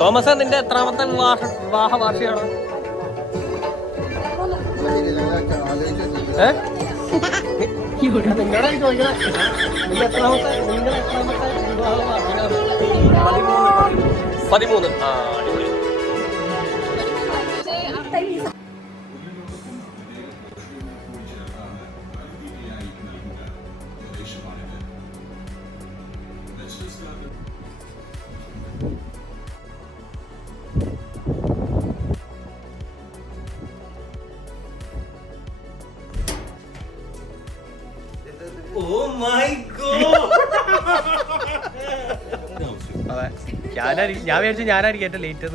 Thomas, നിന്റെ എത്രാമത്തെ വിവാഹ വാർഷികമാണ്? നിങ്ങളുടെ ചോദിക്കണേ, നിന്റെ എത്രാമത്തെ വിവാഹ വാർഷികമാണ്? 13. ആ, അടിപൊളി. അതെ, ഞാൻ വിചാരിച്ചു ഞാനായിരിക്കും ഏറ്റവും ലേറ്റ്.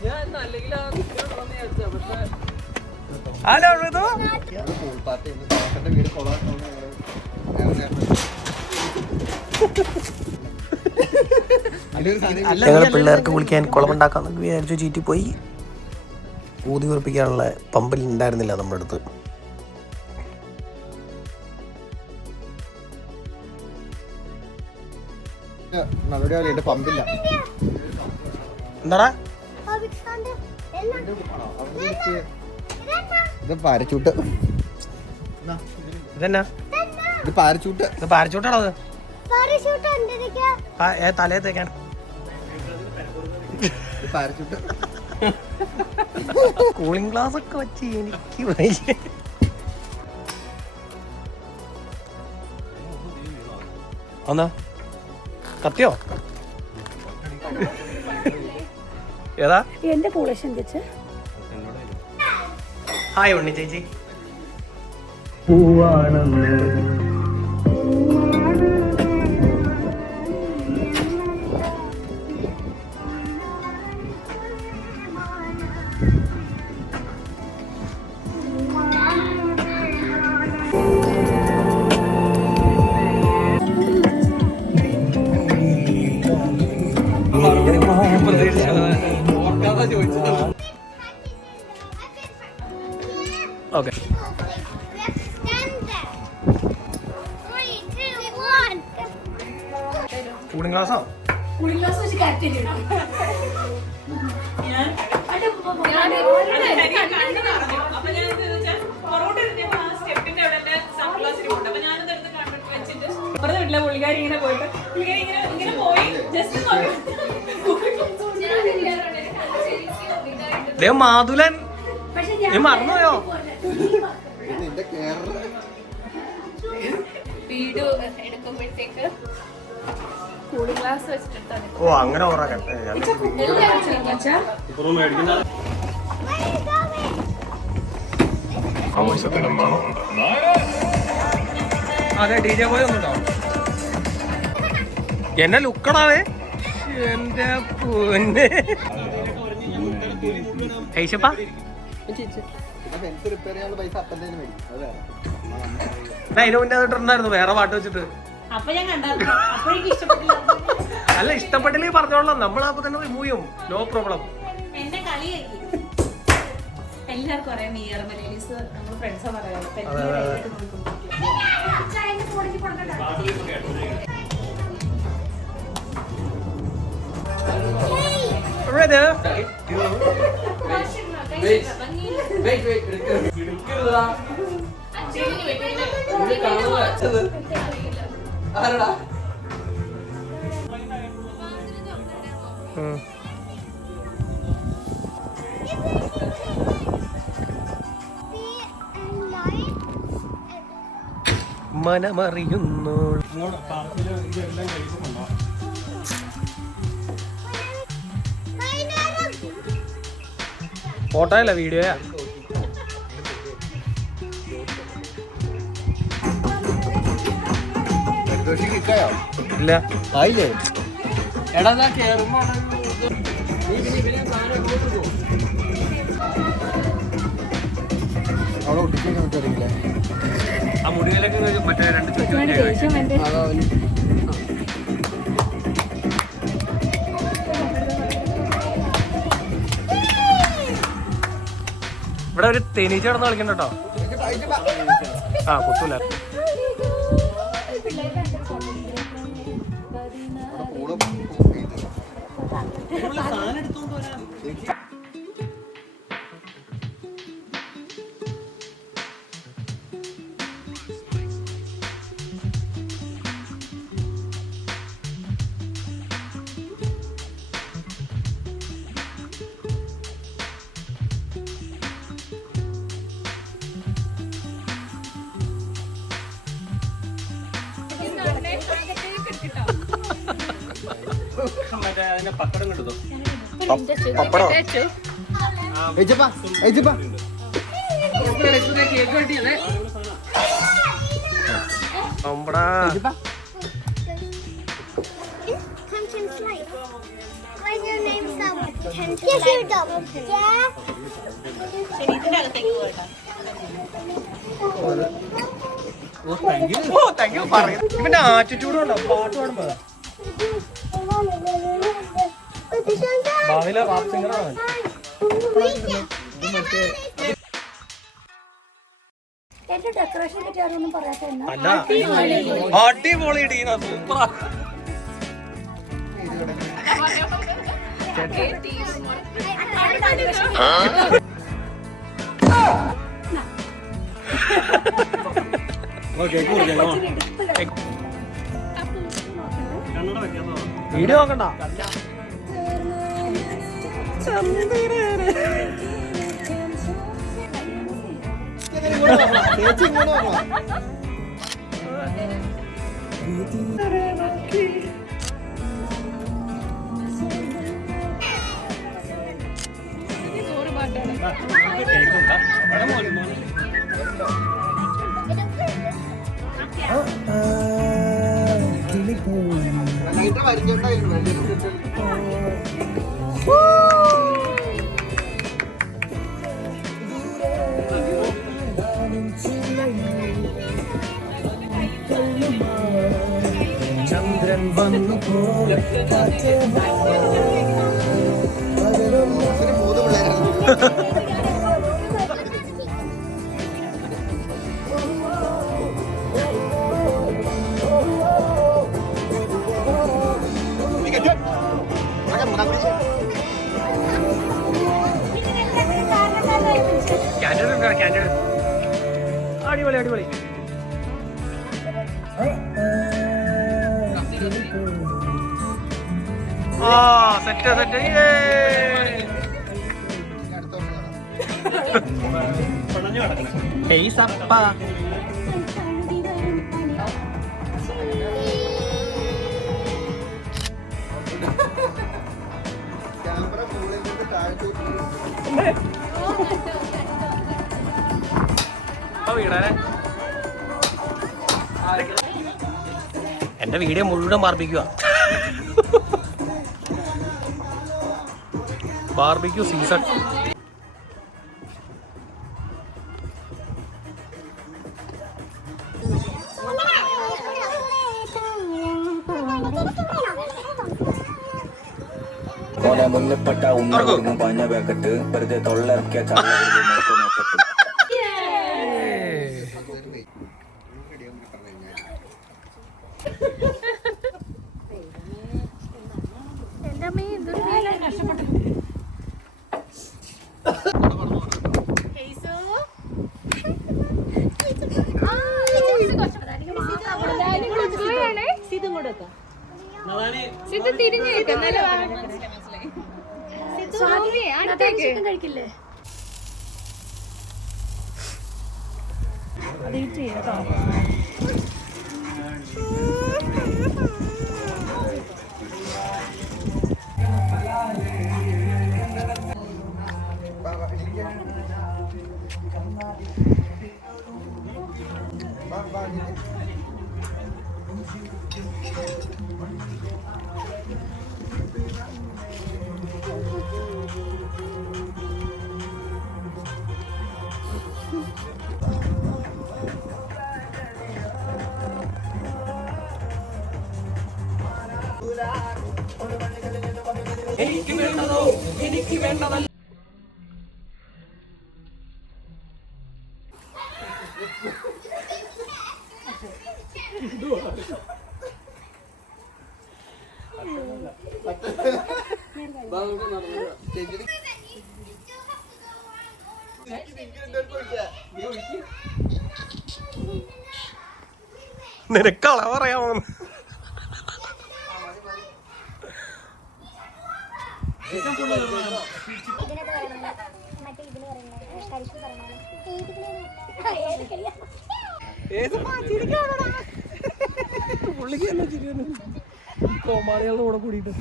ഞങ്ങൾ പിള്ളേർക്ക് കുളിക്കാൻ കുളമുണ്ടാക്കാന്നൊക്കെ വിചാരിച്ചു ചീറ്റി പോയി. ഊതി ഉറപ്പിക്കാനുള്ള പമ്പിൽ ഉണ്ടായിരുന്നില്ല നമ്മുടെ അടുത്ത്. പമ്പില്ല. എന്താടാ ഇത്? പാരച്ചൂട്ട്. ഇതെന്നാ? ഇത് പാരച്ചൂട്ട്. ഇത് പാരച്ചൂട്ടാണോ? അത് തലേ തേക്കാൻ പാരച്ചൂട്ട്. കൂളിംഗ് ഗ്ലാസ് ഒക്കെ വെച്ച് എനിക്ക് വയ്യ. എന്നാ കത്തിയോ? ഏതാ എന്റെ കൂളേഷൻ ചേച്ചി? ഹായ് ഉണ്ണി ചേച്ചി. പൂവാണെന്ന് ഓക്കെ. കൂളിംഗ് ഗ്ലാസോ? കൂളിംഗ് ഗ്ലാസ് വെച്ച് കാറ്റില്ല. പുള്ളിക്കാരി ഇങ്ങനെ പോയിട്ട് ഇങ്ങനെ പോയി ജസ്റ്റ് മാതുലൻ നീ മറന്നുപോയോ? വീഡിയോ എടുക്കുമ്പോഴത്തേക്ക് കൂളിംഗ് ഗ്ലാസ് വെച്ചിട്ടാണ്. ഓ അങ്ങനെ അതെ DJ ബോയ് ഒന്നുണ്ടോ? എന്നെ ലുക്കടാവേ എന്റെ പൊന്നെ. ഐശപ്പാ അതിന് മുന്നേ അതിട്ടുണ്ടായിരുന്നു വേറെ പാട്ട് വെച്ചിട്ട്. അല്ല ഇഷ്ടപ്പെട്ടില്ലെങ്കിൽ പറഞ്ഞോളാം, നമ്മളപ്പോ തന്നെ റിമൂവ് ചെയ്യും. No problem. എല്ലാവർക്കും അറിയാം നമ്മൾ ഫ്രണ്ട്സാ പറയാം. മനമറിയുന്നു. ഫോട്ടോ അല്ല വീഡിയോയാ? ഇല്ല ആയില്ലേ? എടാ കേറുമ്പോ ആ മുടിയിലൊക്കെ മറ്റേ രണ്ട് ഇവിടെ ഒരു തേനീച്ച കിടന്ന് കളിക്കണ്ടോ? ആ കുത്തൂല. ഇവന്റെ ആറ്റിറ്റ്യൂഡ് ഉണ്ടോ? പാട്ട് പാടുമ്പോ ഭാവിയിലെ റാപ്പ് സിംഗറാണ്. അടിപൊളി സൂപ്പറാ. വീഡിയോ നോക്കണ്ട. ചന്ദ്രൻ വന്നു പോലെ അടിപൊളി അടിപൊളി. Set set. ഹേയ് സപ്പ. എന്റെ വീഡിയോ മുഴുവൻ ബാർബിക്യൂ ബാർബിക്യൂ സീസൺ. മുല്ലപ്പെട്ട ഉണ്ണ പഞ്ഞ പാക്കറ്റ് വെറുതെ തൊള്ളറക്കിയ കഴിക്കില്ലേ? എനിക്ക് വേണ്ടതോ എനിക്ക് വേണ്ടതല്ല. നിനക്കള പറയാമോ? കോമാളികളുടെ കൂടെ കൂടിയിട്ട്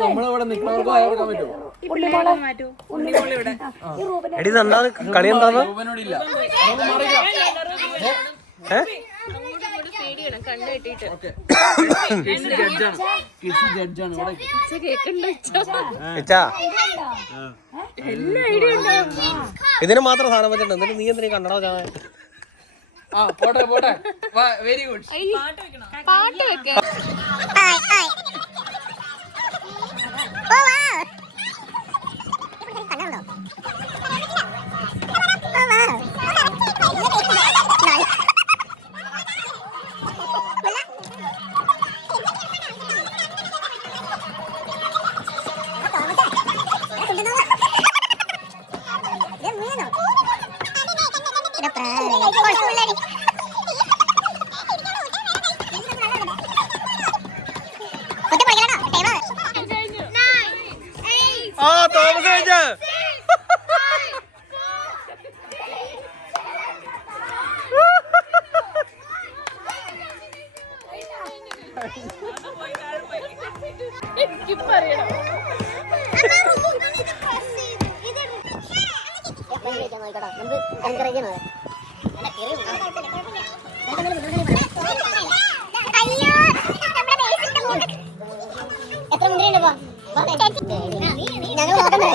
നമ്മളിവിടെ നിൽക്കുന്നവർക്ക് അയക്കാൻ പറ്റുമോ? എടി എന്താ കളി എന്താന്ന് രൂപനോടില്ല. ജഡ്ജാണ് ഇവിടെ. ഇതിന് മാത്രം സാധനം വെച്ചിട്ടുണ്ട്. എന്നിട്ട് നീ എന്തിനാ കണ്ണട ചായ? ആ പോട്ടെ പോട്ടെ. Very good. പാട്ട് വെക്കാം. ആ തോമസ് കഴിച്ച എത്ര മുന്തിരിയുണ്ട് ഞങ്ങൾ നോക്കണ്ടേ?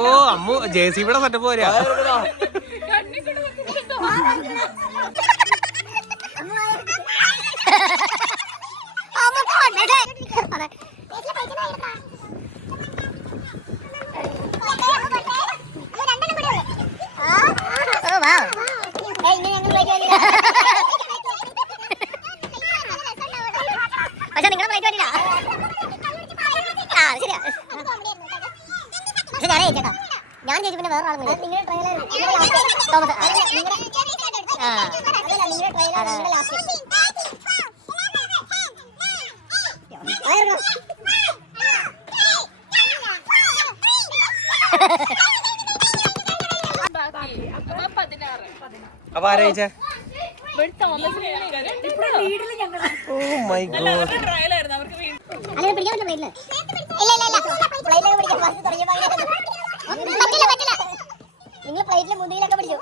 ഓ അമ്മു JCBയുടെ സെറ്റപ്പ് പോരാ. പക്ഷെ നിങ്ങളെ പ്ലേറ്റ് പറ്റില്ല. ആ ശരിയാ. പക്ഷെ ഞാനേ ചേട്ടാ ഞാൻ ചേച്ചി പിന്നെ വേറെ ആളും തോമസ് അപ്പൊ ആരാ ചോദിച്ചേ? Oh my God. അങ്ങനെ പിടിക്കാൻ പറ്റില്ല പ്ലേറ്റില്. ഇല്ല ഇല്ല ഇല്ല പ്ലേറ്റിലൊക്കെ പിടിക്കാൻ പറ്റില്ല പറ്റില്ല. നിങ്ങൾ പ്ലേറ്റിലെ മുന്തിരിയിലൊക്കെ പിടിച്ചു.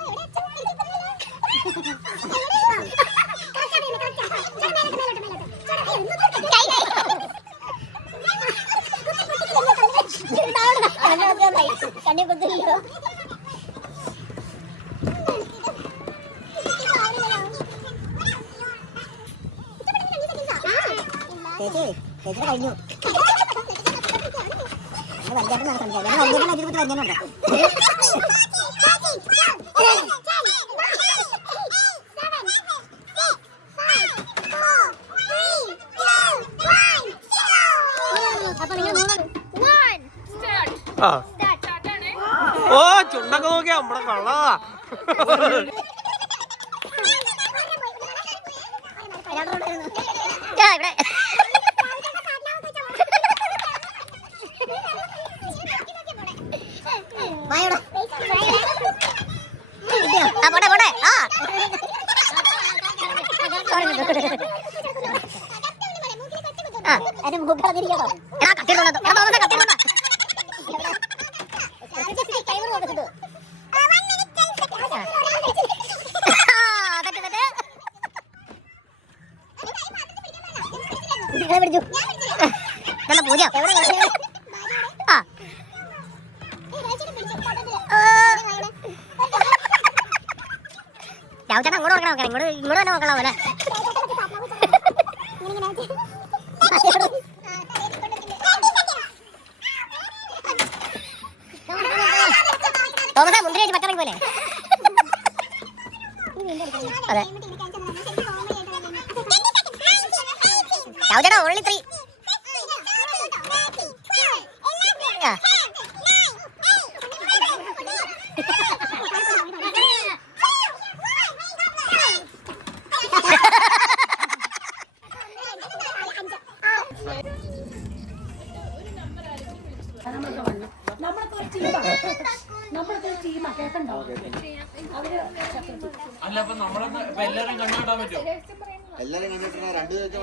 കണ്ണി കുത്തില്ലോ. ചേച്ചി ചേച്ചി കഴിഞ്ഞു. ആ ഓ ചുണ്ടൊക്കെ നോക്കിയാ നമ്മടെ കള്ളാ. എന്റെ മുഖം കളഞ്ഞിരിക്കണോ? കത്തിട്ടുണ്ടോ? പിടിച്ചു പൂജ. രാവുചേട്ടാ അങ്ങോട്ട് നോക്കണം, ഇങ്ങോട്ട് തന്നെ നോക്കണം പോലെ. തോമസേ മുന്തിരി വെച്ച് പച്ചറങ്ങി പോലെ. അതെ രാവുചേട്ടാ ഓൺലി 3. അല്ല അപ്പൊ നമ്മളൊന്ന് എല്ലാരും കണ്ടുകിട്ടാൻ പറ്റുമോ? എല്ലാരും കണ്ടിട്ടുള്ള രണ്ടു ദിവസം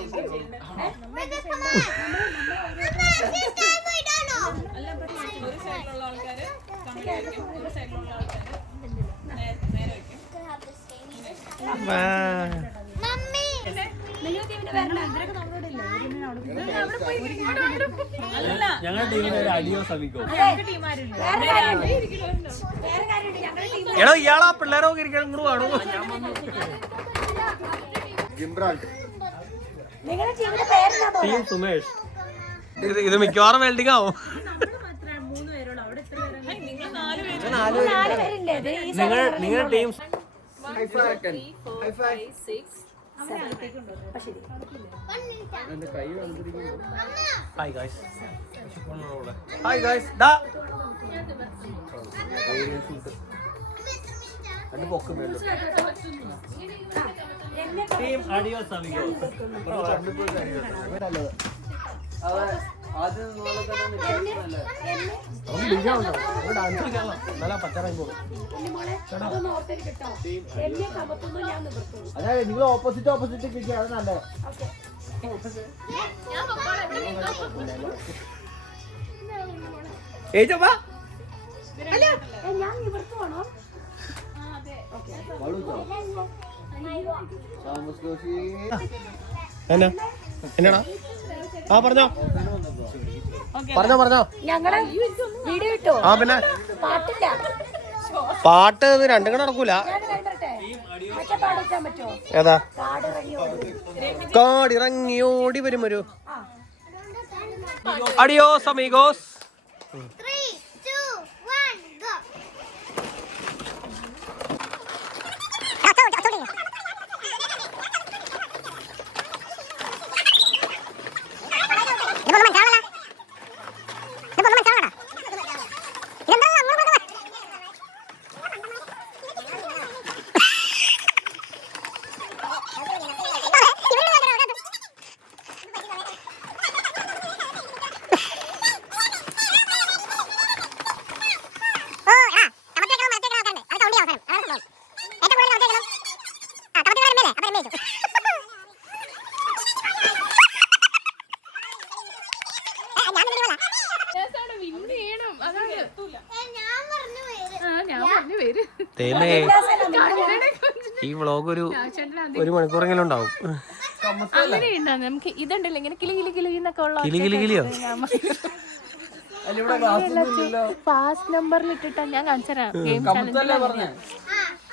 ഒരു സൈഡിലുള്ള ആൾക്കാര് കമ്മിൽ വയ്ക്കും, ഒരു സൈഡിലുള്ള ആൾക്കാര് നേരെ വയ്ക്കും. ഞങ്ങളുടെ ടീമിന് ഒരു അടിയോ ശ്രമിക്കോ? എടോ ഇയാളാ പിള്ളേരൊക്കെ ഇരിക്കണം ഇങ്ങോട്ട് വേണോ? ടീം സുമേഷ്. ഇത് മിക്കവാറും വെൽഡിംഗ് ആവും. നിങ്ങൾ team hi guys. Hi guys. ദാ രണ്ട് പൊക്ക് മേലും ടീം അഡിയോസ് അമിഗോസ്. അതായത് നിങ്ങൾ ഓപ്പോസിറ്റ് കിട്ടിയ അത് നല്ലത്. എന്നടാ ആ പറഞ്ഞോ പറഞ്ഞോ. ഞങ്ങള് വീഡിയോ ഇട്ടോ? ആ പിന്നെ പാട്ടില്ല, പാട്ട് ഇത് രണ്ടും കൂടെ നടക്കൂല. ഏതാ? കാടിറങ്ങിയോടി വരും ഒരു അഡിയോസ് അമീഗോസ്. 3, 2, 1, go. ഈ വ്ളോഗ് ഒരു മണിക്കൂറെങ്കിലും ഉണ്ടാവും. അങ്ങനെയുണ്ടോ? നമുക്ക് ഇതുണ്ടല്ലോ ഇങ്ങനെ കിളി കിളി കിളി എന്നൊക്കെ ഉള്ള കിളിയോ ഫാസ്റ്റ് നമ്പറിൽ ഇട്ടിട്ടാ ഞാൻ കാണിച്ചരാം. ഗെയിം ചാലഞ്ച്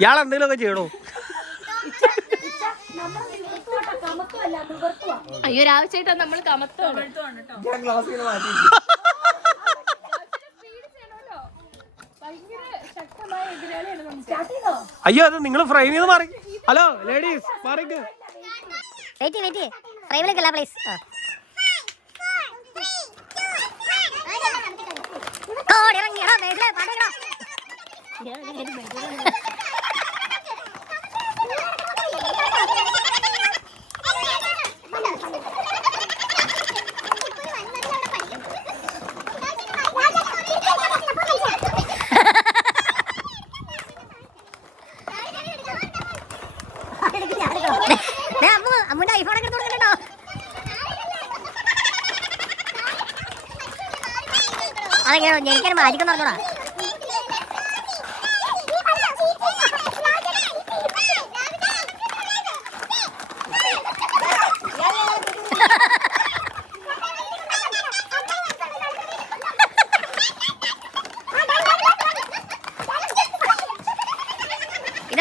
ഇയാൾ എന്തെങ്കിലുമൊക്കെ ചെയ്യണോ? അയ്യോ രാവിലെ നമ്മൾ കമത്താണ്. അയ്യോ അത് നിങ്ങൾ ഫ്രെയിം ചെയ്ത് മാറി. ഹലോ ലേഡീസ് മാറിക്ക്. വെയിറ്റ് ഫ്രെയിമിലേക്കല്ല പ്ലീസ്. അമ്മൂന്റെ ഐഫോണൊക്കെ എടുത്ത് കൊടുക്കണ്ടോ? അതെങ്ങനെ എനിക്കാണ് മാജിക്കം നടന്നോടാ.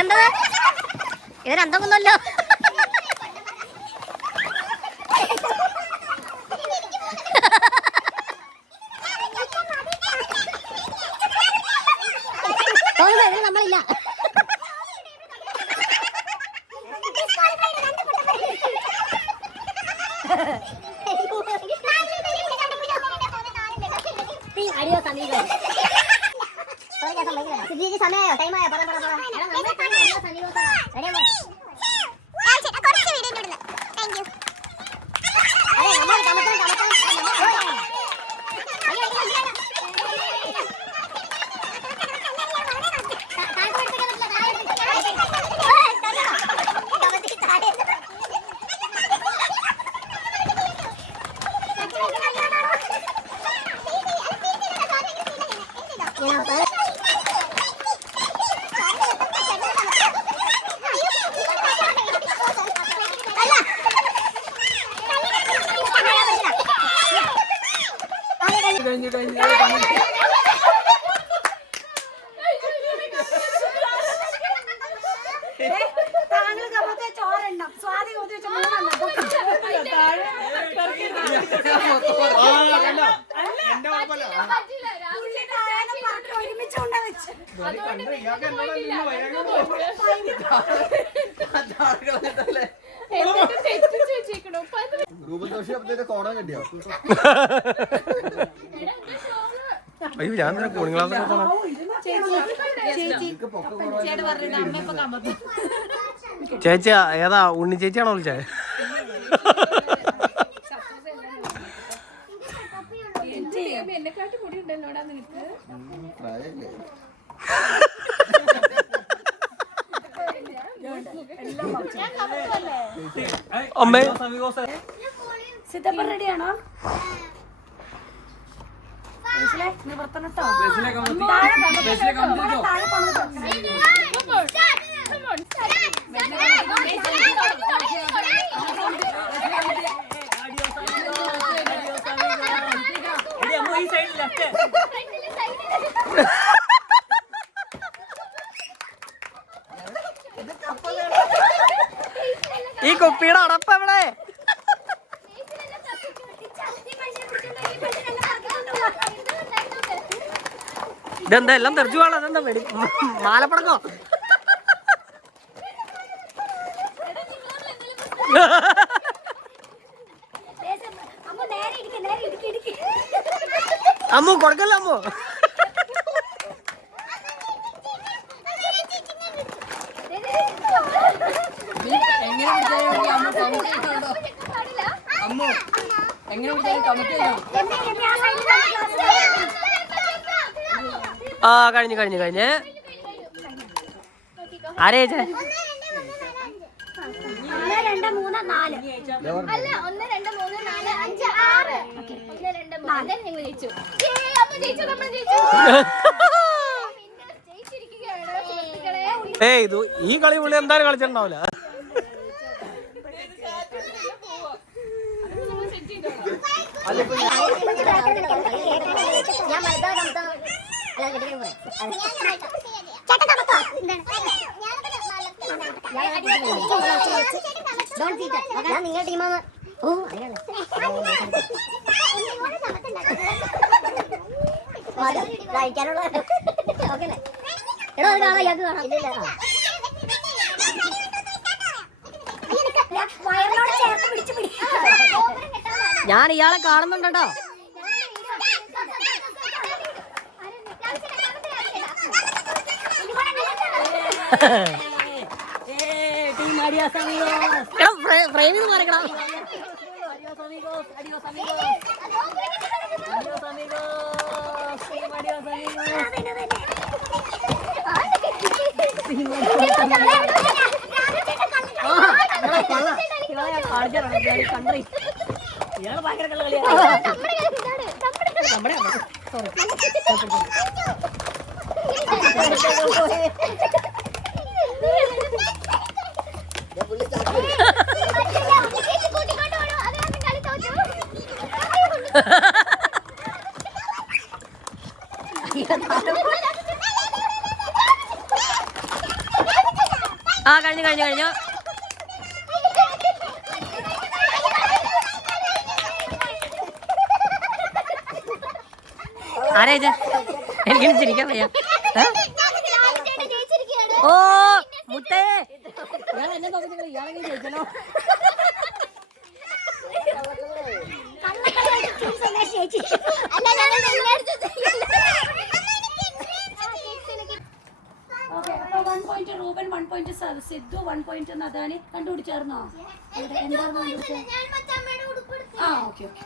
കണ്ടത്? ഇതിന് എന്തൊന്നുമല്ലോ. നമ്മളില്ല. സമയമായോ? ടൈമായോ? കോണം കിട്ടിയോ? അയ്യോ ഞാൻ തന്നെ കൂളിംഗ് ഗ്ലാസ് ചേച്ചി ഏതാ ഉണ്ണി ചേച്ചിയാണോ വിളിച്ചത്? എന്നെക്കാട്ട് കൂടി ഉണ്ടല്ലോടാ നിനക്ക്. അമ്മേ സിദ്ധപ്പൻ റെഡിയാണോ? ഈ കുപ്പിയുടെ അടപ്പ് എവിടെ? ഇതെന്താ എല്ലാം തെറിച്ചു പോകണം? അതെന്താ വെടി മാലപ്പടക്കോ? അമ്മു കൊടുക്കല്ല അമ്മു. ആ കഴിഞ്ഞു ആരേ ചേ? ഏയ് ഇത് ഈ കളി പുള്ളി എന്തായാലും കളിച്ചിട്ടുണ്ടാവില്ല. നിങ്ങളുടെ ടീമാണ്. ഓ കഴിക്കാനുള്ള എടോ അത് കാണാം. ഇയാൾക്ക് കാണാം. ഞാൻ ഇയാളെ കാണുന്നുണ്ടോ? ഫ്രെയിമിൽ മാറിക്കണം. ഇയാള് ഭയങ്കര കളിയാണ്. ആ കഴിഞ്ഞു കഴിഞ്ഞു കഴിഞ്ഞു. ആരാ ഇത്? എനിക്കിനി ചിരിക്കാൻ വയ്യ. ഓ മുത്തേ ഞാൻ എന്നെ നോക്കി ഇയാളെ ജയിച്ചല്ലോ. One point Ruben, 1 point Sidhu, 1 point Nadani. കണ്ടുപിടിച്ചായിരുന്നോ? എന്തായിരുന്നു കണ്ടുപിടിച്ചത്? ആ ഓക്കെ ഓക്കെ.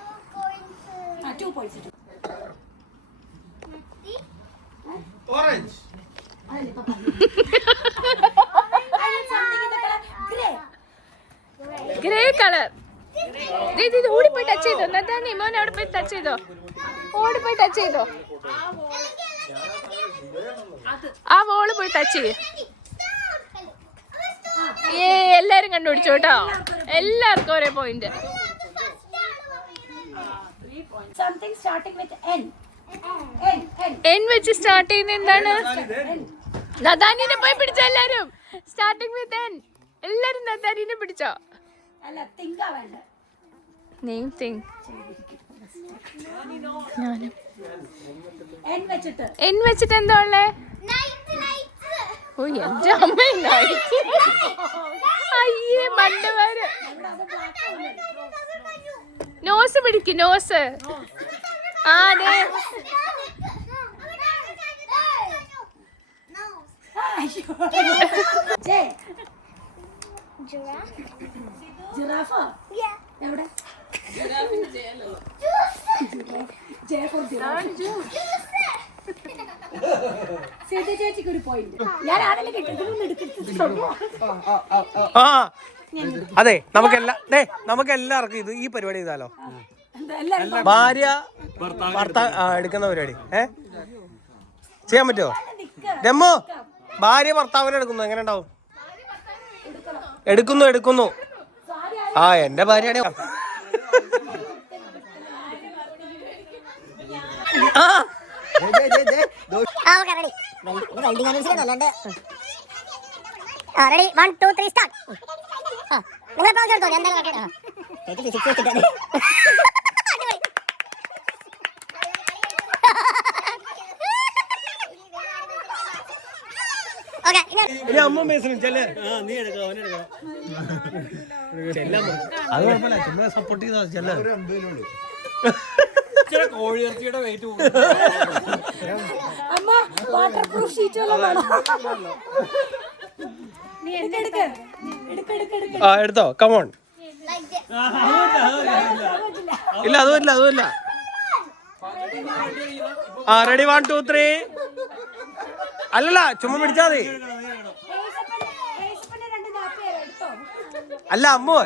ആ 2 points. ഓറഞ്ച്. Grey colour. ഇത് ഓടിപ്പോയി ടച്ച് ചെയ്തോ. നദാനി മോനെ അവിടെ പോയി ടച്ച് ചെയ്തോ. ഓടിപ്പോയി ടച്ച് ചെയ്തോ. ആ ബോള് പോയി ടച്ച് ചെയ്യ. എല്ലാരും കണ്ടുപിടിച്ചു കേട്ടോ. എല്ലാവർക്കും ഒരേ point. Something starting with N. N വെച്ച് സ്റ്റാർട്ട് ചെയ്യുന്ന എന്താണ്? നദാനിനെ പോയി പിടിച്ചോ എല്ലാരും. Starting with N. എല്ലാരും നദാനിനെ പിടിച്ചോ. അല്ല തിങ്കാ വേണ്ട. Name thing. N വെച്ചിട്ട്. N വെച്ചിട്ട് എന്താ ഉള്ളേ? ഓ എന്റെ അമ്മ നൈറ്റ്. അയ്യേ മണ്ടവര്. നോസ് പിടിക്ക് നോസ്. ആ ദേ ജിറാഫ. എവിടെ? ചേച്ചിക്ക് ഒരു പോയിന്റ്. ഞാൻ ആദ്യം ആ അതെ നമുക്ക് എല്ലാവർക്കും ഇത് ഈ പരിപാടി ചെയ്താലോ. ഭാര്യ എടുക്കുന്ന പരിപാടി ചെയ്യാൻ പറ്റുമോ? ഡെമ്മോ ഭാര്യ ഭർത്താവിനെ എടുക്കുന്നു എങ്ങനെ ഉണ്ടാവും? എടുക്കുന്നു. ആ എന്റെ ഭാര്യയാണ്. ready 1 2 3 start. നിങ്ങൾ പൗസ് എടുത്തോ. ഞാൻ എന്തായാലും അമ്മ മേസനും ചെല്ലേ. നീ എടുക്കാം അത് കുഴപ്പമില്ല. ചുമ്മാ സപ്പോർട്ട് ചെയ്താ ചെല്ല. കോഴിയിറച്ചിയുടെ വെയിറ്റ് അമ്മ വാട്ടർ പ്രൂഫ് ഷീറ്റ് എടുത്തോ. കമോൺ. ഇല്ല അതുമില്ല. ആ റെഡി 1 2 3. അല്ലല്ല ചുമ്മാ പിടിച്ചാ മതി. അല്ല അമ്മോ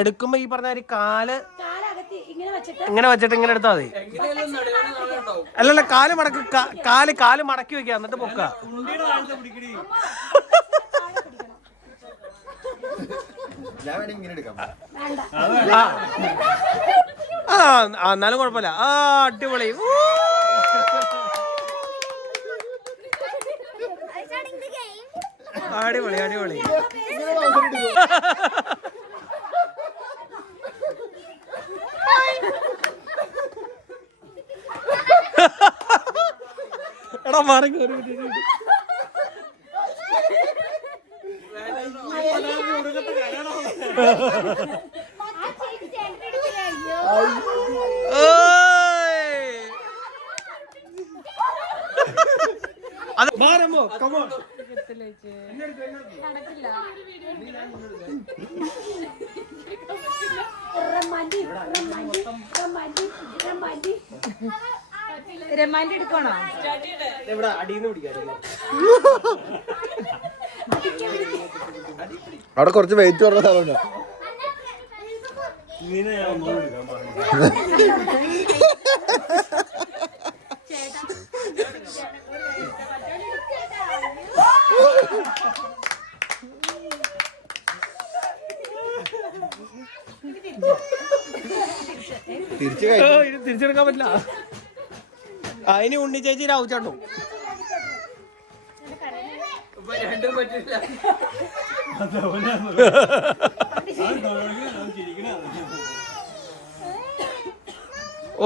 എടുക്കുമ്പോ ഈ പറഞ്ഞ കാല് ഇങ്ങനെ വെച്ചിട്ട് ഇങ്ങനെ എടുത്താ മതി. അല്ലല്ല കാല് മടക്കി വെക്കുക എന്നിട്ട് പൊക്ക. എന്നാലും കുഴപ്പമില്ല. ആ അടിപൊളി. അടിപൊളി. എടാ മാറി ഒരു അത് മാറമ്മോ. കമോൺ. രമാൻഡ് എടുക്കണോ? അടിയിൽ പിടിക്കാം. അവിടെ കുറച്ച് വെയിറ്റ് കുറഞ്ഞ സ്ഥലമുണ്ടോ? തിരിച്ചെടുക്കാൻ പറ്റില്ല. അതിന് ഉണ്ണി ചേച്ചി രാവുച്ചാട്ടോ ഇപ്പൊ രണ്ടും പറ്റില്ല.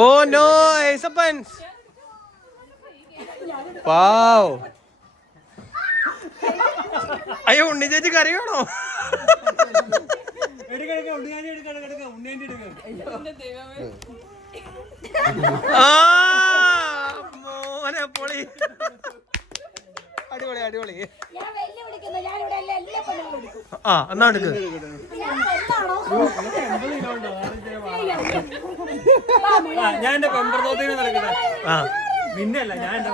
Oh no, Aesopens. Wow. അയ്യോ ഉണ്ണി ചേച്ചി കറിയാണോ? മോനെ പൊളി. അടിപൊളി അടിപൊളി. ഞാൻ വെല്ലു വിളിക്കുന്നു. ഞാൻ ഇവിടെ എല്ലാ പെണ്ണുങ്ങളും എടുക്കും. ആ എന്നാ എടുക്ക്. ഞാൻ എന്റെ പെമ്പർത്തോത്തിന് നടക്കട്ടെ. ആ നിന്നല്ല ഞാൻ എന്റെ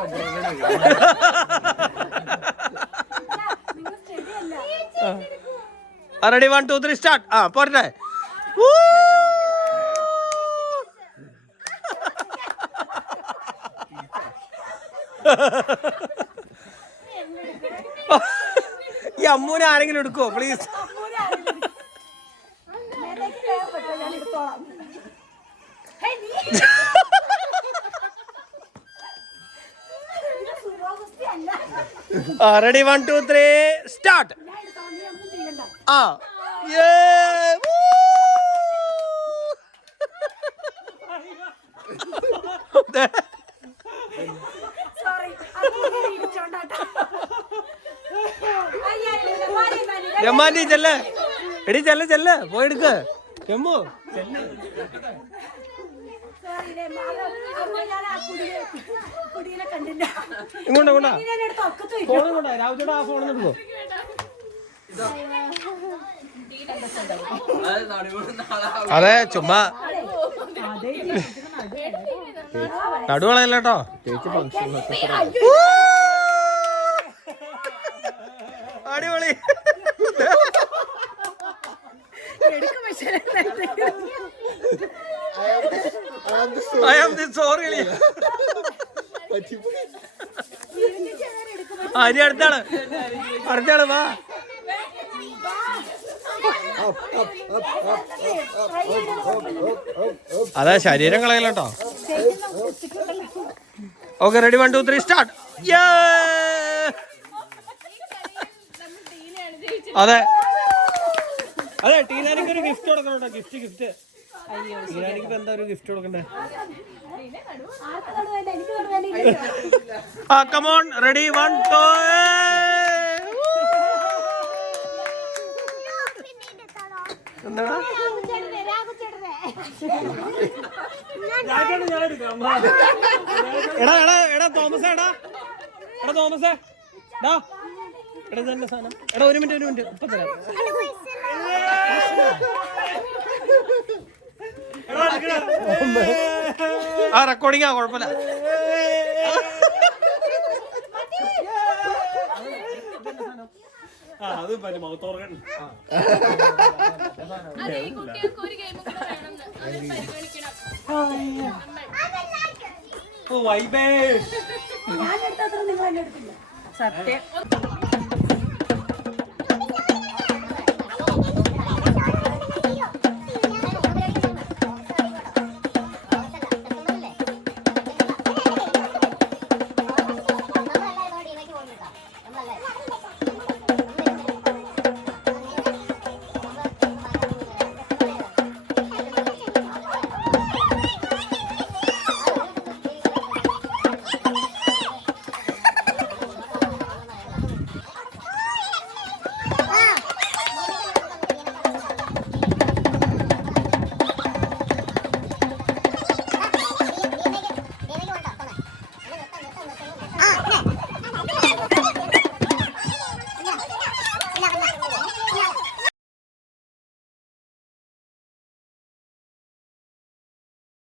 റെഡി 1 2 3 സ്റ്റാർട്ട്. ആ പോരട്ടെ. ഈ അമ്മൂനെ ആരെങ്കിലും എടുക്കുവോ പ്ലീസ്? Ready 1 2 3 start. ആ രമാൻറ്റി ചെല്ല്. എടി ചെല്ല് ചെല്ല് പോയി എടുക്ക്. കെമ്പു ഇങ്ങോട്ടാ ഇങ്ങോട്ടാ ഫോൺ ഇങ്ങോട്ടാ. രാവിലെ ആ ഫോണിൽ എടുക്കോ? അത് നടുവിൽ നാളെ അതെ ചുമ്മാ നടുവളയല്ല കേട്ടോ. അടിപൊളി. I am the sorry. ഇനി അടുത്താണ് അടുത്താണ് വാ. അതാ ശരീരം കളയല്ലോ കേട്ടോ. Okay ready 1 2 3 start. അതെ അതെ ടീനാനിക്ക് ഒരു ഗിഫ്റ്റ് കൊടുക്കണം കേട്ടോ. ഗിഫ്റ്റ് ഗിഫ്റ്റ് ടീനാനിക്ക് ഇപ്പൊ എന്താ ഒരു ഗിഫ്റ്റ് കൊടുക്കണ്ടേ? ആ കമോൺ റെഡി 1 2 എന്താടാ എടാ എടാ എടാ തോമസേ എടാ എടാ തോമസേ ഡാ എടാ ഇതെന്നെ സാധനം. എടാ ഒരു മിനിറ്റ് ഇപ്പൊ തരാം. ആ റെക്കോർഡിംഗ് ആ കുഴപ്പമില്ല. അത് മൗത്തോർഗൻ. അതെ ഈ കുട്ടികൾക്ക് ഒരു ഗെയിം കൂടെ വേണം. അത് പരിഗണിക്കണം. ഞാൻ എടുത്തത്ര നിങ്ങൾ എന്നെ എടുത്തില്ല. സത്യം.